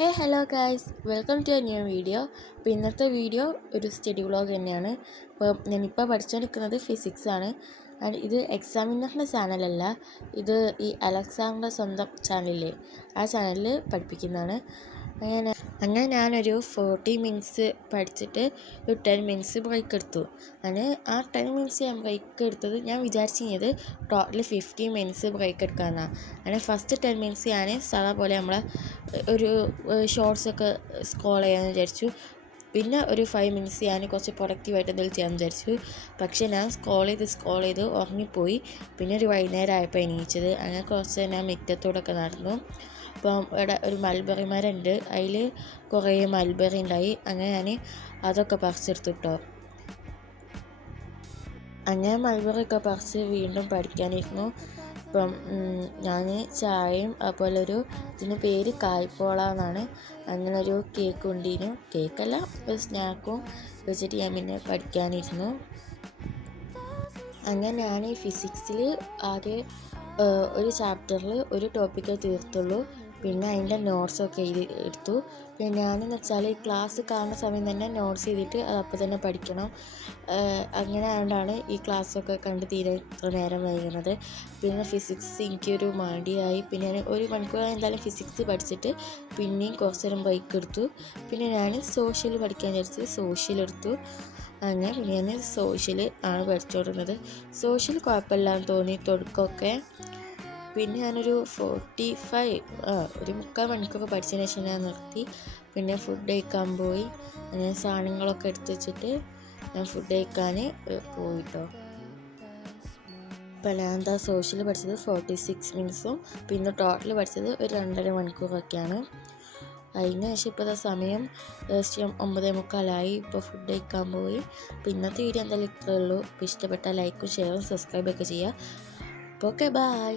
Hey hello guys, welcome to a new video. അപ്പോൾ ഇന്നത്തെ video ഒരു സ്റ്റഡി വ്ളോഗ് തന്നെയാണ്. അപ്പോൾ ഞാനിപ്പോൾ പഠിച്ചുകൊണ്ടിരിക്കുന്നത് ഫിസിക്സ് ആണ്. ഇത് എക്സാമിനറിൻ്റെ ചാനലല്ല, ഇത് ഈ അലക്സാണ്ടറിൻ്റെ സ്വന്തം ചാനലില്ലേ, ആ ചാനലിൽ പഠിപ്പിക്കുന്നതാണ്. അങ്ങനെ ഞാനൊരു 40 മിനിറ്റ്സ് പഠിച്ചിട്ട് ഒരു 10 മിനിറ്റ്സ് ബ്രേക്ക് എടുത്തു. അങ്ങനെ ആ 10 മിനിറ്റ്സ് ഞാൻ ബ്രേക്ക് എടുത്തത് ഞാൻ വിചാരിച്ചത് ടോട്ടൽ 50 മിനിറ്റ്സ് ബ്രേക്ക് എടുക്കാമെന്നാണ്. അങ്ങനെ ഫസ്റ്റ് 10 മിനിറ്റ്സ് ഞാൻ സാധാ പോലെ നമ്മളെ ഒരു ഷോർട്സൊക്കെ സ്ക്രോൾ ചെയ്യാമെന്ന് വിചാരിച്ചു. പിന്നെ ഒരു 5 മിനിറ്റ്സ് ഞാൻ കുറച്ച് പ്രൊഡക്റ്റീവായിട്ട് എന്തെങ്കിലും ചെയ്യാമെന്ന് വിചാരിച്ചു. പക്ഷേ ഞാൻ സ്ക്രോൾ ചെയ്ത് ഉറങ്ങിപ്പോയി. പിന്നെ ഒരു വൈകുന്നേരം ആയപ്പോൾ എണീച്ചത്. അങ്ങനെ കുറച്ച് ഞാൻ മുറ്റത്തോടൊക്കെ നടന്നു. അപ്പം ഇവിടെ ഒരു മൽബറി മരമുണ്ട്, അതിൽ കുറേ മൽബറി ഉണ്ടായി. അങ്ങനെ ഞാൻ അതൊക്കെ പറിച്ചെടുത്തു കേട്ടോ. അങ്ങനെ മൽബറി ഒക്കെ പറിച്ച് വീണ്ടും പഠിക്കാനിരുന്നു. അപ്പം ഞാൻ ചായയും അതുപോലെ ഇതിന് പേര് കായ്പോള എന്നാണ്. അങ്ങനെ ഒരു കേക്ക് കൊണ്ടിരുന്നു, കേക്കല്ല ഒരു സ്നാക്കും വെച്ചിട്ട് ഞാൻ പിന്നെ പഠിക്കാനിരുന്നു. അങ്ങനെ ഞാൻ ഈ ഫിസിക്സിൽ ആകെ ഒരു ചാപ്റ്ററിൽ ഒരു ടോപ്പിക്കേ തീർത്തുള്ളൂ. പിന്നെ അതിൻ്റെ നോട്ട്സൊക്കെ എടുത്തു. പിന്നെ ഞാനെന്ന് വെച്ചാൽ ഈ ക്ലാസ് കാണുന്ന സമയം തന്നെ നോട്ട്സ് ചെയ്തിട്ട് അതപ്പോൾ തന്നെ പഠിക്കണം. അങ്ങനെ ആയതുകൊണ്ടാണ് ഈ ക്ലാസ്സൊക്കെ കണ്ട് തീരെ ഇത്ര നേരം വൈകുന്നത്. പിന്നെ ഫിസിക്സ് എനിക്കൊരു മടിയായി. പിന്നെ ഞാൻ 1 മണിക്കൂർ എന്തായാലും ഫിസിക്സ് പഠിച്ചിട്ട് പിന്നെയും കുറച്ച് നേരം ബ്രേക്ക് എടുത്തു. പിന്നെ ഞാൻ സോഷ്യൽ പഠിക്കാൻ വിചാരിച്ച് സോഷ്യൽ എടുത്തു. അങ്ങനെ പിന്നെ ഞാൻ സോഷ്യൽ ആണ് പഠിച്ചുകൊണ്ടിരുന്നത്. സോഷ്യൽ കുഴപ്പമില്ലാന്ന് തോന്നി തുടക്കമൊക്കെ. പിന്നെ ഞാനൊരു 3/4 മണിക്കൂർ പഠിച്ചതിന് ശേഷം ഞാൻ നിർത്തി. പിന്നെ ഫുഡ് കഴിക്കാൻ പോയി. അങ്ങനെ സാധനങ്ങളൊക്കെ എടുത്ത് വെച്ചിട്ട് ഞാൻ ഫുഡ് കഴിക്കാൻ പോയിട്ടോ. അപ്പോൾ ഞാൻ സോഷ്യൽ പഠിച്ചത് 46 മിനിറ്റ്സും പിന്നെ ടോട്ടൽ പഠിച്ചത് ഒരു 2.5 മണിക്കൂറൊക്കെയാണ്. അതിന് ശേഷം ഇപ്പോൾ സമയം 9:45. ഇപ്പോൾ ഫുഡ് കഴിക്കാൻ പോയി. അപ്പോൾ ഇന്നത്തെ വീഡിയോ എന്തായാലും ഇത്രയേ ഉള്ളൂ. അപ്പോൾ ഇഷ്ടപ്പെട്ടാൽ ലൈക്കും ഷെയറും സബ്സ്ക്രൈബൊക്കെ ചെയ്യുക. അപ്പോൾ ഓക്കെ, ബൈ.